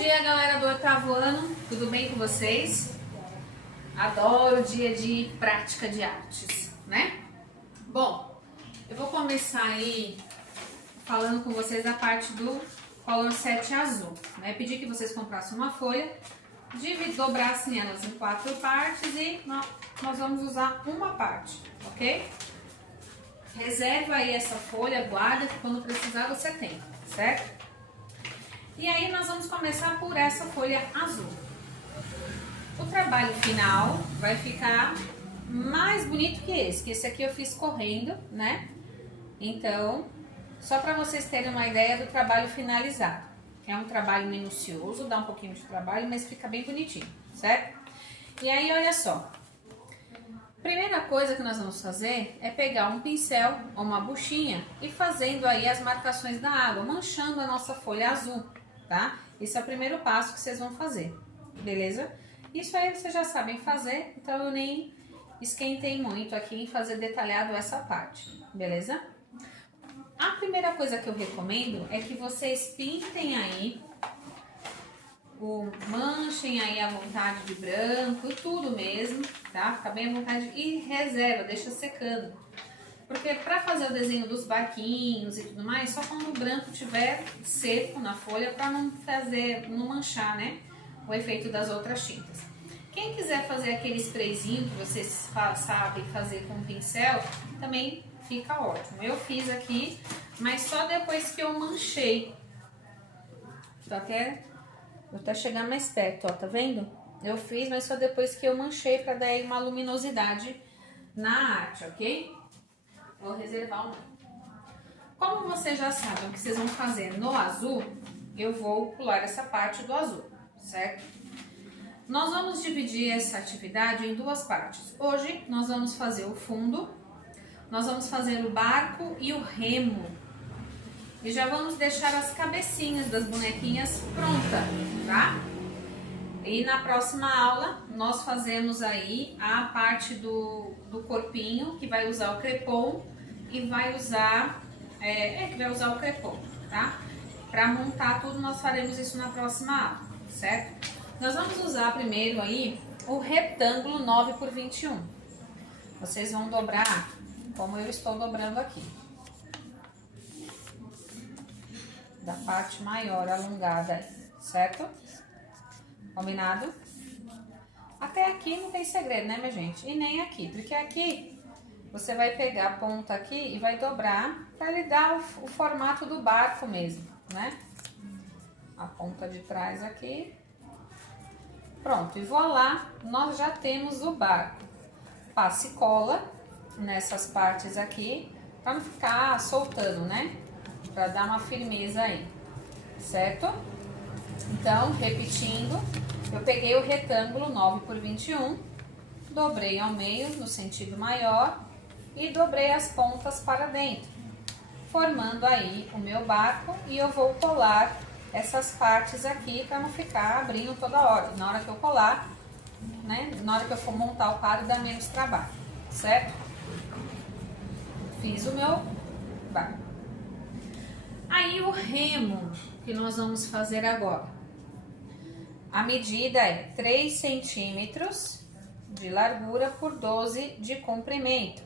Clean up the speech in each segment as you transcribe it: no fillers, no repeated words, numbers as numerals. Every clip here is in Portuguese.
dia, galera do 8º ano, tudo bem com vocês? Adoro o dia de prática de artes, né? Bom, eu vou começar aí falando com vocês da parte do Color Set azul, né? Pedir que vocês comprassem uma folha, dobrassem elas em 4 partes e nós vamos usar uma parte, ok? Reserva aí essa folha, guarda, que quando precisar você tem, certo? E aí nós vamos começar por essa folha azul. O trabalho final vai ficar mais bonito que esse aqui eu fiz correndo, né? Então, só para vocês terem uma ideia do trabalho finalizado. É um trabalho minucioso, dá um pouquinho de trabalho, mas fica bem bonitinho, certo? E aí, olha só. Primeira coisa que nós vamos fazer é pegar um pincel ou uma buchinha e fazendo aí as marcações da água, manchando a nossa folha azul, tá? Esse é o primeiro passo que vocês vão fazer, beleza? Isso aí vocês já sabem fazer, então eu nem esquentei muito aqui em fazer detalhado essa parte, beleza? A primeira coisa que eu recomendo é que vocês pintem aí, manchem aí à vontade de branco, tudo mesmo, tá? Fica bem à vontade e reserva, deixa secando. Porque para fazer o desenho dos barquinhos e tudo mais, só quando o branco tiver seco na folha para não manchar, né? O efeito das outras tintas. Quem quiser fazer aquele sprayzinho que vocês sabem fazer com pincel, também fica ótimo. Eu fiz aqui, mas só depois que eu manchei. Vou até chegar mais perto, ó, tá vendo? Eu fiz, mas só depois que eu manchei para dar aí uma luminosidade na arte, ok? Vou reservar um. Como vocês já sabem o que vocês vão fazer no azul, eu vou pular essa parte do azul, certo? Nós vamos dividir essa atividade em 2 partes. Hoje nós vamos fazer o fundo, nós vamos fazer o barco e o remo. E já vamos deixar as cabecinhas das bonequinhas prontas, tá? E na próxima aula nós fazemos aí a parte do corpinho, que vai usar o crepom e vai usar, o crepom, tá? Para montar tudo nós faremos isso na próxima aula, certo? Nós vamos usar primeiro aí o retângulo 9 por 21. Vocês vão dobrar como eu estou dobrando aqui. Da parte maior alongada, certo? Combinado? Até aqui não tem segredo, né, minha gente? E nem aqui, porque aqui você vai pegar a ponta aqui e vai dobrar para lhe dar o formato do barco mesmo, né? A ponta de trás aqui. Pronto, e voilá, nós já temos o barco. Passe e cola nessas partes aqui, para não ficar soltando, né? Para dar uma firmeza aí, certo? Então, repetindo, eu peguei o retângulo 9 por 21, dobrei ao meio no sentido maior e dobrei as pontas para dentro, formando aí o meu barco, e eu vou colar essas partes aqui para não ficar abrindo toda hora. Na hora que eu colar, né? Na hora que eu for montar o quadro, dá menos trabalho, certo? Fiz o meu barco. Aí o remo que nós vamos fazer agora. A medida é 3 centímetros de largura por 12 de comprimento,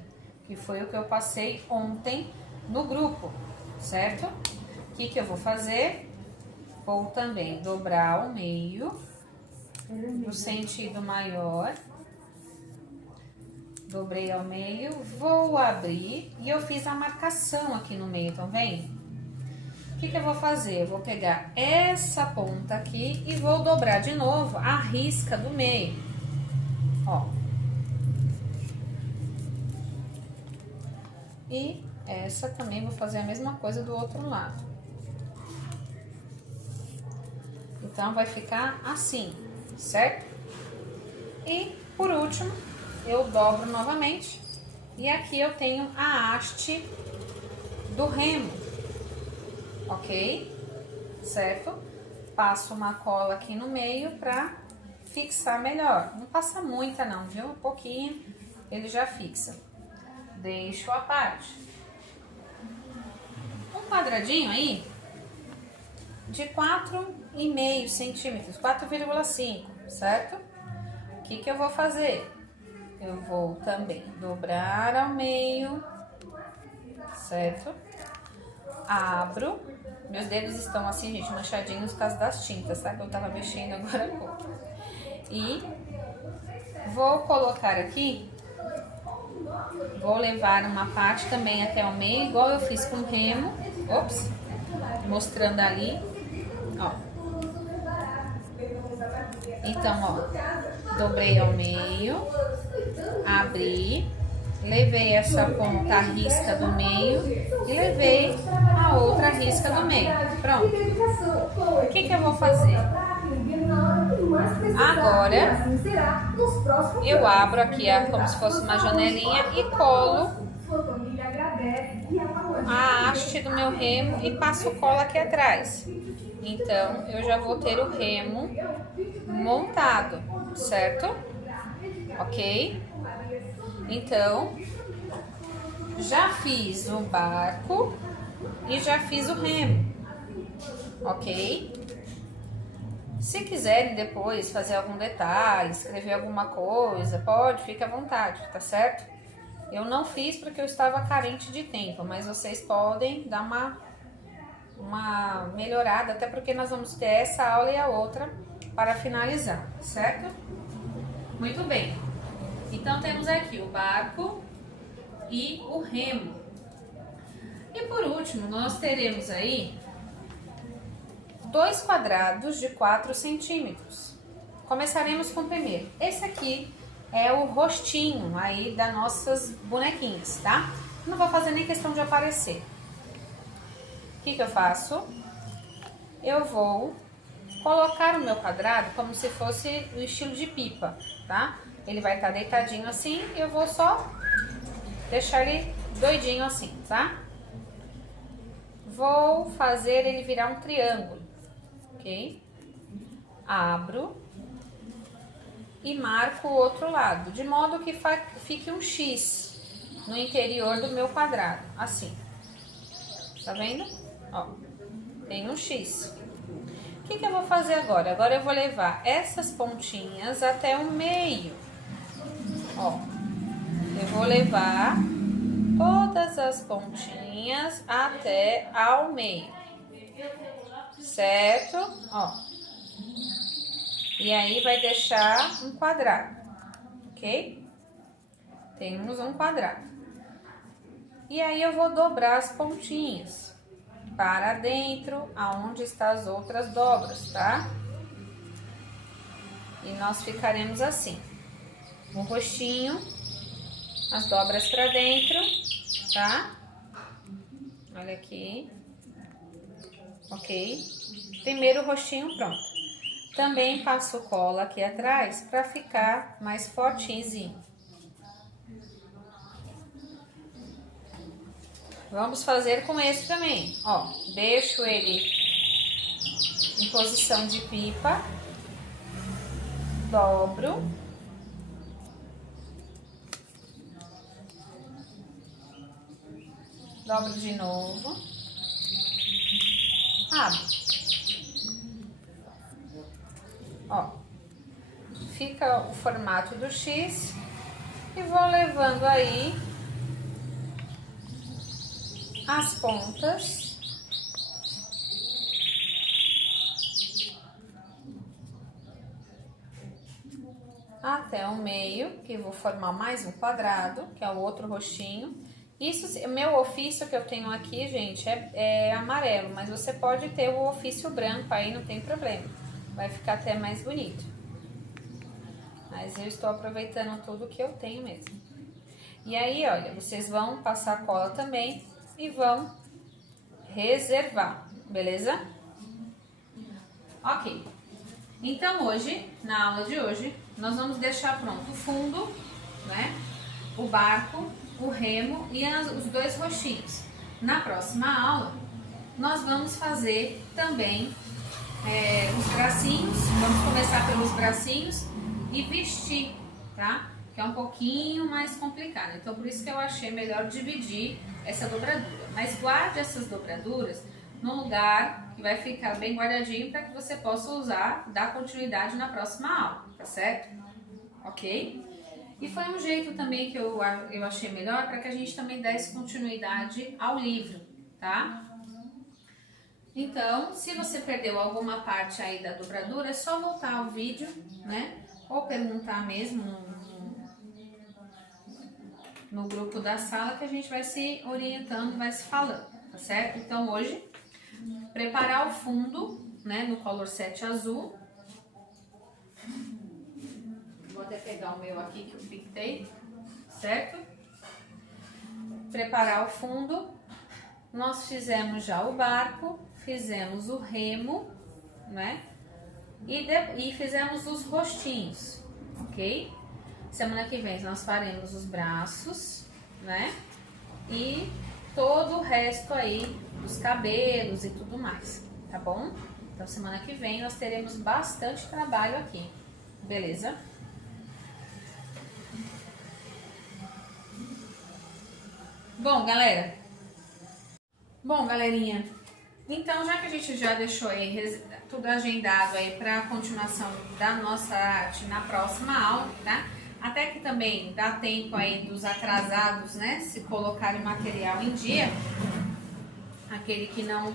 que foi o que eu passei ontem no grupo, certo? O que eu vou fazer? Vou também dobrar ao meio, no sentido maior. Dobrei ao meio, vou abrir e eu fiz a marcação aqui no meio, estão vendo? O que eu vou fazer? Eu vou pegar essa ponta aqui e vou dobrar de novo a risca do meio, ó. E essa também vou fazer a mesma coisa do outro lado. Então, vai ficar assim, certo? E, por último, eu dobro novamente. E aqui eu tenho a haste do remo, ok? Certo? Passo uma cola aqui no meio pra fixar melhor. Não passa muita não, viu? Um pouquinho, ele já fixa. Deixo a parte. Um quadradinho aí de 4 4,5 centímetros, 4,5, certo? O que eu vou fazer? Eu vou também dobrar ao meio, certo? Abro, meus dedos estão assim, gente, manchadinhos por causa das tintas, tá? Que eu tava mexendo agora há pouco. E vou colocar aqui, vou levar uma parte também até o meio, igual eu fiz com o remo. Ops, mostrando ali, ó. Então, ó, dobrei ao meio, abri, levei essa ponta, a risca do meio e levei a outra risca do meio. Pronto. O que eu vou fazer? Agora, eu abro aqui como se fosse uma janelinha e colo a haste do meu remo e passo cola aqui atrás. Então, eu já vou ter o remo montado, certo? Ok? Então, já fiz o barco e já fiz o remo, ok? Se quiserem depois fazer algum detalhe, escrever alguma coisa, pode, fica à vontade, tá certo? Eu não fiz porque eu estava carente de tempo, mas vocês podem dar uma melhorada, até porque nós vamos ter essa aula e a outra para finalizar, certo? Muito bem. Então temos aqui o barco e o remo. E por último, nós teremos aí 2 quadrados de 4 centímetros. Começaremos com o primeiro. Esse aqui é o rostinho aí das nossas bonequinhas, tá? Não vou fazer nem questão de aparecer. O que eu faço? Eu vou colocar o meu quadrado como se fosse o estilo de pipa, tá? Ele vai estar deitadinho assim e eu vou só deixar ele doidinho assim, tá? Vou fazer ele virar um triângulo, ok? Abro e marco o outro lado, de modo que fique um X no interior do meu quadrado, assim. Tá vendo? Ó, tem um X. O que eu vou fazer agora? Agora eu vou levar essas pontinhas até o meio. Ó, eu vou levar todas as pontinhas até ao meio, certo? Ó, e aí vai deixar um quadrado, ok? Temos um quadrado. E aí eu vou dobrar as pontinhas para dentro, aonde estão as outras dobras, tá? E nós ficaremos assim, o rostinho, as dobras para dentro, tá? Olha aqui, ok? Primeiro o rostinho pronto. Também passo cola aqui atrás para ficar mais fortinho. Vamos fazer com esse também, ó. Deixo ele em posição de pipa, dobro, dobro de novo, abro. Ó, fica o formato do X e vou levando aí as pontas até o meio, que vou formar mais um quadrado, que é o outro rostinho. Isso, o meu ofício que eu tenho aqui, gente, é amarelo, mas você pode ter o ofício branco aí, não tem problema. Vai ficar até mais bonito. Mas eu estou aproveitando tudo que eu tenho mesmo. E aí, olha, vocês vão passar cola também e vão reservar, beleza? Ok. Então hoje, na aula de hoje, nós vamos deixar pronto o fundo, né? O barco, o remo e os 2 rostinhos. Na próxima aula, nós vamos fazer também os bracinhos. Vamos começar pelos bracinhos e vestir, tá? Que é um pouquinho mais complicado. Então, por isso que eu achei melhor dividir essa dobradura. Mas guarde essas dobraduras no lugar que vai ficar bem guardadinho para que você possa usar, dar continuidade na próxima aula, tá certo? Ok? E foi um jeito também que eu achei melhor para que a gente também desse continuidade ao livro, tá? Então, se você perdeu alguma parte aí da dobradura, é só voltar ao vídeo, né? Ou perguntar mesmo no grupo da sala que a gente vai se orientando, vai se falando, tá certo? Então, hoje, preparar o fundo, né, no color 7 azul. Vou até pegar o meu aqui que eu pintei, certo? Preparar o fundo. Nós fizemos já o barco, fizemos o remo, né? E fizemos os rostinhos, ok? Semana que vem nós faremos os braços, né? E todo o resto aí dos cabelos e tudo mais, tá bom? Então semana que vem nós teremos bastante trabalho aqui, beleza? Bom, galerinha, então já que a gente já deixou aí tudo agendado aí para a continuação da nossa arte na próxima aula, tá? Até que também dá tempo aí dos atrasados, né, se colocarem o material em dia, aquele que não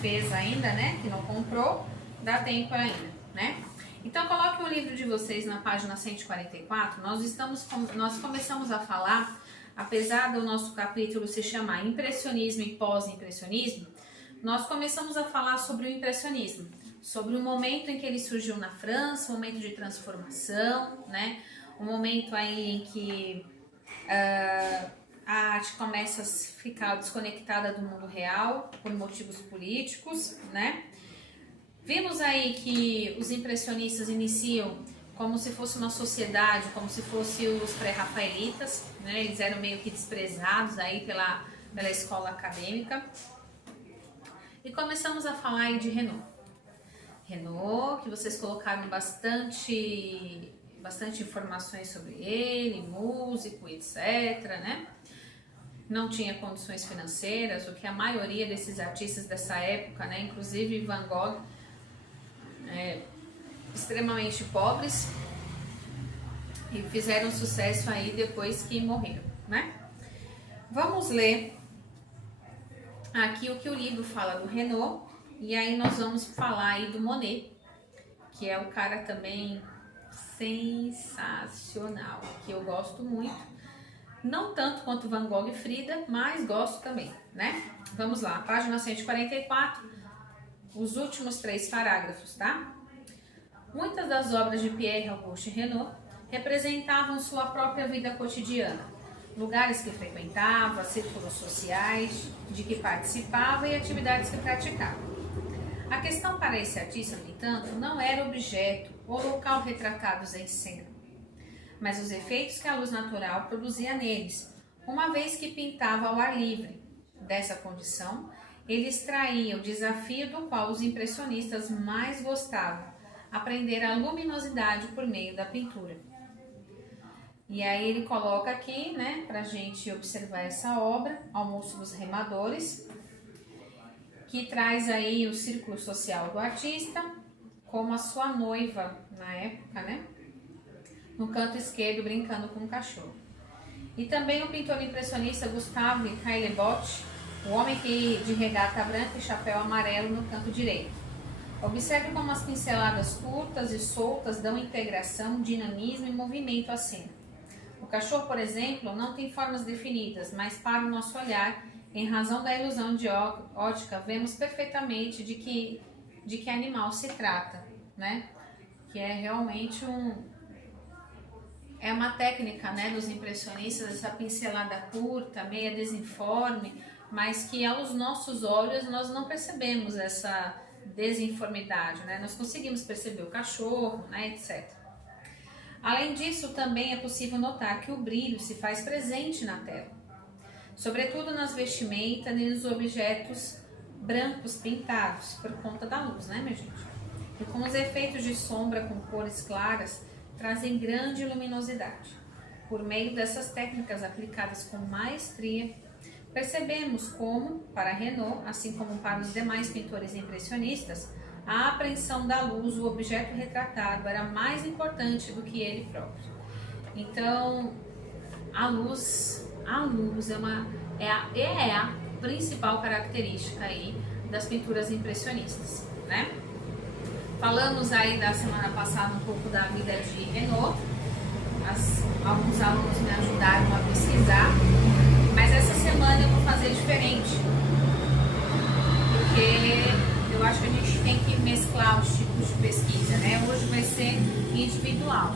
fez ainda, né, que não comprou, dá tempo ainda, né? Então coloque o livro de vocês na página 144, nós começamos a falar, apesar do nosso capítulo se chamar Impressionismo e Pós-Impressionismo, nós começamos a falar sobre o impressionismo, sobre o momento em que ele surgiu na França, o momento de transformação, né? O momento aí em que a arte começa a ficar desconectada do mundo real por motivos políticos, né? Vimos aí que os impressionistas iniciam como se fosse uma sociedade, como se fossem os pré-rafaelitas, né? Eles eram meio que desprezados aí pela escola acadêmica. E começamos a falar aí de Renault. Renault, que vocês colocaram bastante informações sobre ele, músico, etc, né? Não tinha condições financeiras, o que a maioria desses artistas dessa época, né? Inclusive Van Gogh, extremamente pobres e fizeram sucesso aí depois que morreram, né? Vamos ler aqui o que o livro fala do Renault e aí nós vamos falar aí do Monet, que é um cara também sensacional, que eu gosto muito, não tanto quanto Van Gogh e Frida, mas gosto também, né? Vamos lá, página 144, os últimos 3 parágrafos, tá? Muitas das obras de Pierre Auguste Renault representavam sua própria vida cotidiana, lugares que frequentava, círculos sociais de que participava e atividades que praticava. A questão para esse artista, no entanto, não era o objeto ou local retratados em cena, mas os efeitos que a luz natural produzia neles, uma vez que pintava ao ar livre. Dessa condição, ele extraía o desafio do qual os impressionistas mais gostavam, aprender a luminosidade por meio da pintura. E aí ele coloca aqui, né, pra gente observar essa obra, Almoço dos Remadores, que traz aí o círculo social do artista, como a sua noiva na época, né, no canto esquerdo brincando com um cachorro. E também o pintor impressionista Gustave Caillebotte, o homem de regata branca e chapéu amarelo no canto direito. Observe como as pinceladas curtas e soltas dão integração, dinamismo e movimento à cena. O cachorro, por exemplo, não tem formas definidas, mas para o nosso olhar, em razão da ilusão de ótica, vemos perfeitamente de que animal se trata, né? Que é realmente uma técnica, né, dos impressionistas, essa pincelada curta, meia desinforme, mas que aos nossos olhos nós não percebemos essa desinformidade, né? Nós conseguimos perceber o cachorro, né, etc. Além disso, também é possível notar que o brilho se faz presente na tela, sobretudo nas vestimentas e nos objetos brancos pintados por conta da luz, né, minha gente? E com os efeitos de sombra com cores claras trazem grande luminosidade. Por meio dessas técnicas aplicadas com maestria, Percebemos como, para Renoir, assim como para os demais pintores impressionistas, a apreensão da luz, o objeto retratado, era mais importante do que ele próprio. Então, a luz é a principal característica aí das pinturas impressionistas, né? Falamos aí da semana passada um pouco da vida de Renoir. Alguns alunos me ajudaram a pesquisar, mas essa semana eu vou fazer diferente, porque eu acho que a gente tem que mesclar os tipos de pesquisa, né? Hoje vai ser individual.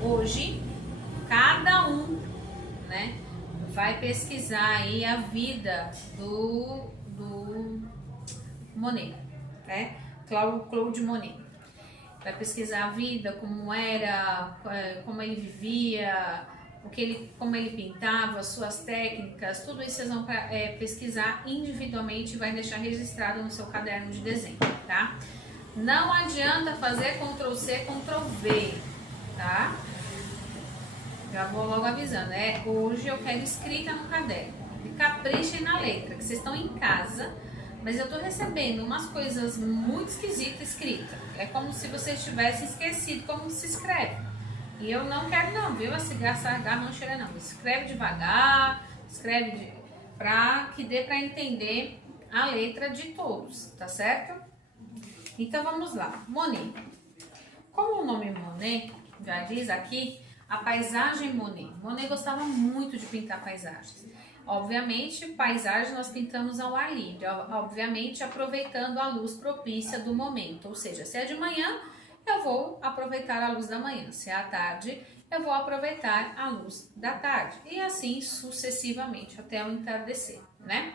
Hoje, cada um, né, vai pesquisar aí a vida do Monet, né? Claude Monet. Vai pesquisar a vida, como era, como ele vivia, como ele pintava, suas técnicas, tudo isso vocês vão pesquisar individualmente e vai deixar registrado no seu caderno de desenho, tá? Não adianta fazer Ctrl+C, Ctrl+V, tá? Já vou logo avisando, hoje eu quero escrita no caderno. E caprichem na letra, que vocês estão em casa, mas eu tô recebendo umas coisas muito esquisitas escritas. É como se vocês tivessem esquecido como se escreve. E eu não quero não, viu? Essa garra não cheira não. Escreve devagar, para que dê para entender a letra de todos, tá certo? Então vamos lá. Monet. Como o nome Monet já diz aqui, a paisagem Monet. Monet gostava muito de pintar paisagens. Obviamente, paisagem nós pintamos ao ar livre, obviamente aproveitando a luz propícia do momento. Ou seja, se é de manhã, eu vou aproveitar a luz da manhã. Se é à tarde, eu vou aproveitar a luz da tarde. E assim sucessivamente, até o entardecer, né?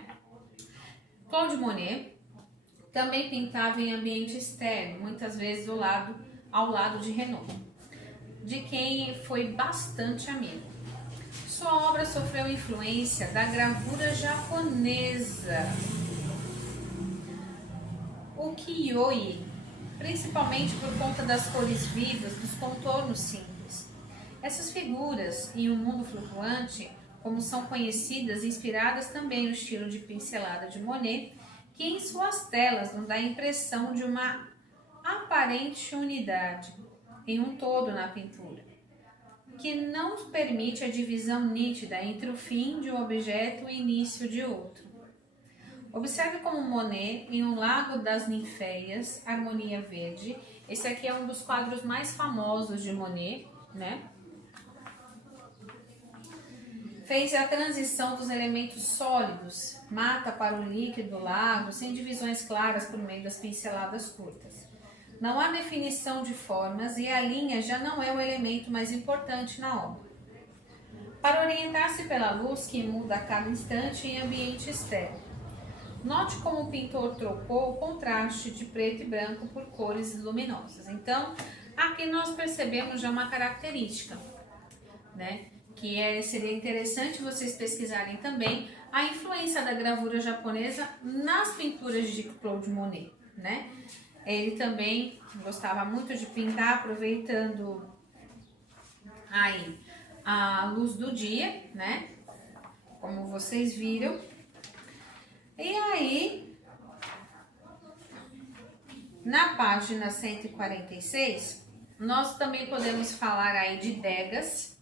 Claude Monet também pintava em ambiente externo, muitas vezes ao lado de Renoir, de quem foi bastante amigo. Sua obra sofreu influência da gravura japonesa, ukiyo-e, principalmente por conta das cores vivas, dos contornos simples. Essas figuras em um mundo flutuante, como são conhecidas, inspiradas também no estilo de pincelada de Monet, que em suas telas não dá a impressão de uma aparente unidade em um todo na pintura, que não permite a divisão nítida entre o fim de um objeto e o início de outro. Observe como Monet, em Um Lago das Ninféias, Harmonia Verde, esse aqui é um dos quadros mais famosos de Monet, né? Fez a transição dos elementos sólidos, mata para o líquido, lago, sem divisões claras por meio das pinceladas curtas. Não há definição de formas e a linha já não é o elemento mais importante na obra. Para orientar-se pela luz que muda a cada instante em ambiente externo. Note como o pintor trocou o contraste de preto e branco por cores luminosas. Então, aqui nós percebemos já uma característica, né? Que seria interessante vocês pesquisarem também a influência da gravura japonesa nas pinturas de Claude Monet, né? Ele também gostava muito de pintar aproveitando aí a luz do dia, né? Como vocês viram. E aí, na página 146, nós também podemos falar aí de Degas,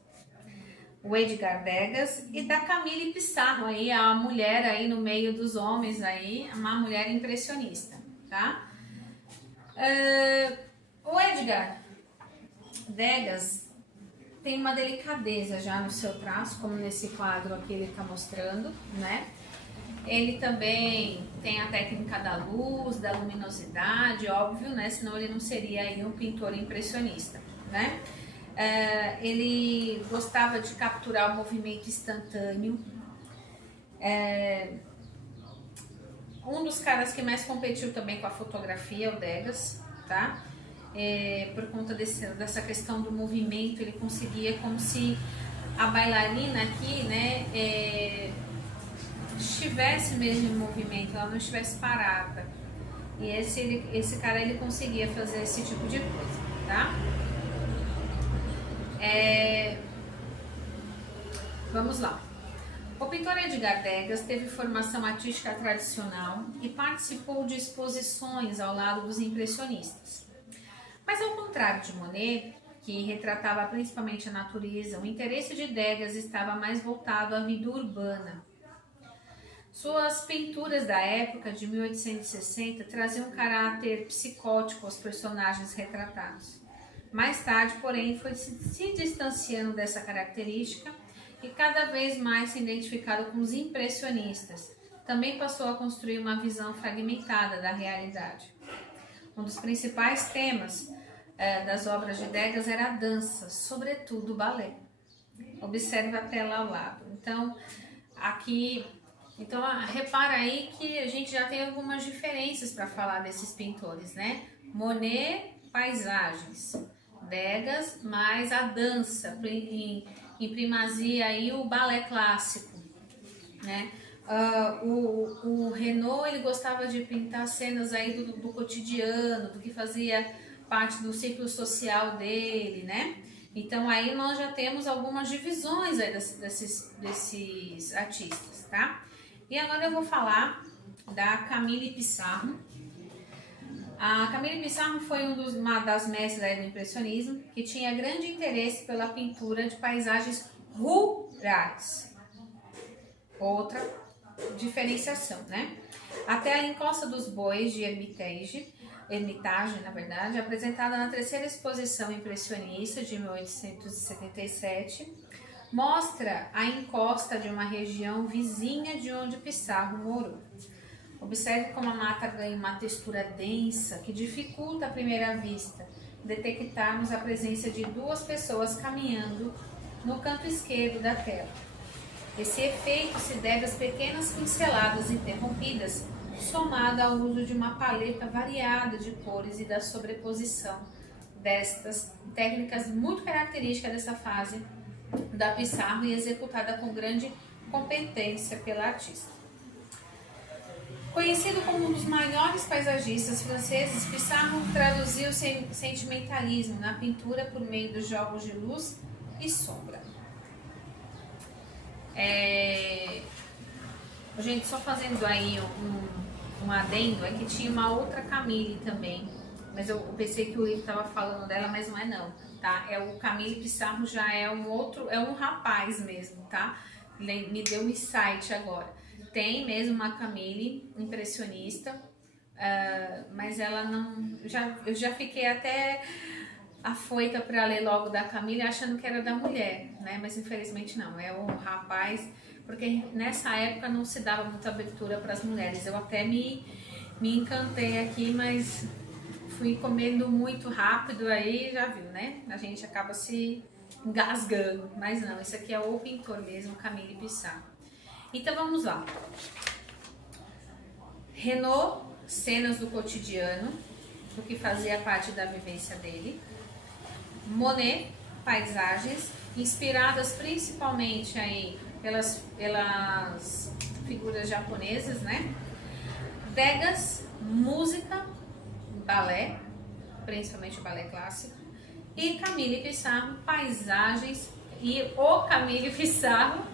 o Edgar Degas, e da Camille Pissarro, aí, a mulher aí no meio dos homens, aí, uma mulher impressionista, tá? O Edgar Degas tem uma delicadeza já no seu traço, como nesse quadro aqui ele está mostrando, né? Ele também tem a técnica da luz, da luminosidade, óbvio, né? Senão ele não seria aí um pintor impressionista, né? Ele gostava de capturar o movimento instantâneo. Um dos caras que mais competiu também com a fotografia é o Degas, tá? Por conta dessa questão do movimento, ele conseguia como se a bailarina aqui, né, estivesse mesmo em movimento, ela não estivesse parada. E esse cara, ele conseguia fazer esse tipo de coisa, tá? Vamos lá. O pintor Edgar Degas teve formação artística tradicional e participou de exposições ao lado dos impressionistas. Mas ao contrário de Monet, que retratava principalmente a natureza, o interesse de Degas estava mais voltado à vida urbana. Suas pinturas da época de 1860 traziam um caráter psicótico aos personagens retratados. Mais tarde, porém, foi se distanciando dessa característica e cada vez mais se identificado com os impressionistas. Também passou a construir uma visão fragmentada da realidade. Um dos principais temas das obras de Degas era a dança, sobretudo o balé. Observe a tela ao lado. Então, repara aí que a gente já tem algumas diferenças para falar desses pintores, né? Monet, paisagens. Degas, mais a dança, em primazia aí o balé clássico, né? O Renoir, ele gostava de pintar cenas aí do cotidiano, do que fazia parte do ciclo social dele, né? Então aí nós já temos algumas divisões aí desses artistas, tá? E agora eu vou falar da Camille Pissarro. A Camille Pissarro foi uma das mestras aí do impressionismo, que tinha grande interesse pela pintura de paisagens rurais. Outra diferenciação, né? Até a Encosta dos Bois de Hermitage, na verdade, apresentada na terceira exposição impressionista de 1877, mostra a encosta de uma região vizinha de onde Pissarro morou. Observe como a mata ganha uma textura densa que dificulta à primeira vista detectarmos a presença de duas pessoas caminhando no canto esquerdo da tela. Esse efeito se deve às pequenas pinceladas interrompidas, somado ao uso de uma paleta variada de cores e da sobreposição destas técnicas muito características dessa fase da Pissarro e executada com grande competência pela artista. Conhecido como um dos maiores paisagistas franceses, Pissarro traduziu o sentimentalismo na pintura por meio dos jogos de luz e sombra. Gente, só fazendo aí um adendo, é que tinha uma outra Camille também, mas eu pensei que o livro estava falando dela, mas não é não, tá? O Camille Pissarro já é um rapaz mesmo, tá? Me deu um insight agora. Tem mesmo uma Camille impressionista, mas ela não... Eu já fiquei até afoita para ler logo da Camille, achando que era da mulher, né? Mas infelizmente não, é o rapaz, porque nessa época não se dava muita abertura para as mulheres. Eu até me encantei aqui, mas fui comendo muito rápido aí, já viu, né? A gente acaba se engasgando, mas não, esse aqui é o pintor mesmo, Camille Pissarro. Então vamos lá. Renoir, cenas do cotidiano, do que fazia parte da vivência dele. Monet, paisagens, inspiradas principalmente aí pelas figuras japonesas, né? Degas, música, balé, principalmente o balé clássico. E Camille Pissarro, paisagens, e o Camille Pissarro,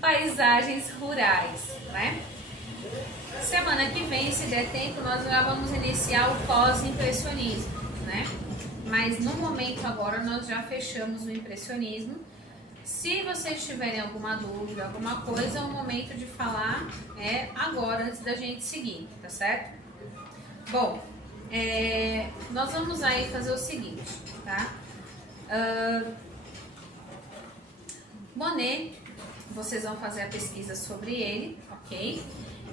paisagens rurais, né? Semana que vem, se der tempo, nós já vamos iniciar o pós-impressionismo, né? Mas no momento agora nós já fechamos o impressionismo. Se vocês tiverem alguma dúvida, alguma coisa, o momento de falar é agora, antes da gente seguir, tá certo? Bom, nós vamos aí fazer o seguinte, tá? Monet, vocês vão fazer a pesquisa sobre ele, ok?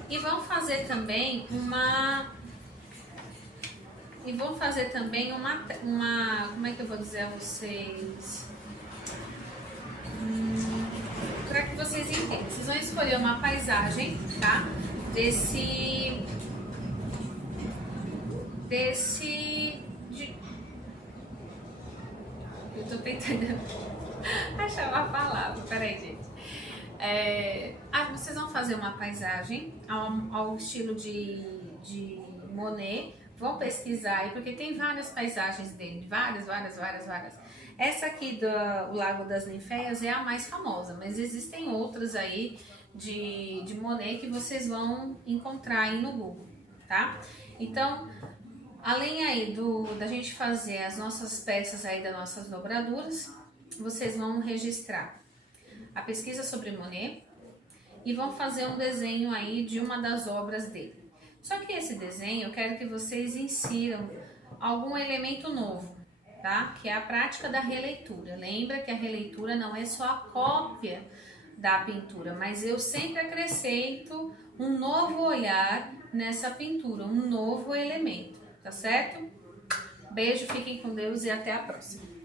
E vão fazer também uma... como é que eu vou dizer a vocês? Para que vocês entendam. Vocês vão escolher uma paisagem, tá? Eu tô tentando achar uma palavra, peraí, gente. Vocês vão fazer uma paisagem ao estilo de Monet. Vão pesquisar aí, porque tem várias paisagens dele, várias. Essa aqui do Lago das Ninféias é a mais famosa, mas existem outras aí de Monet que vocês vão encontrar aí no Google, tá? Então, além aí da gente fazer as nossas peças aí das nossas dobraduras, vocês vão registrar a pesquisa sobre Monet e vão fazer um desenho aí de uma das obras dele. Só que esse desenho eu quero que vocês insiram algum elemento novo, tá? Que é a prática da releitura. Lembra que a releitura não é só a cópia da pintura, mas eu sempre acrescento um novo olhar nessa pintura, um novo elemento, tá certo? Beijo, fiquem com Deus e até a próxima.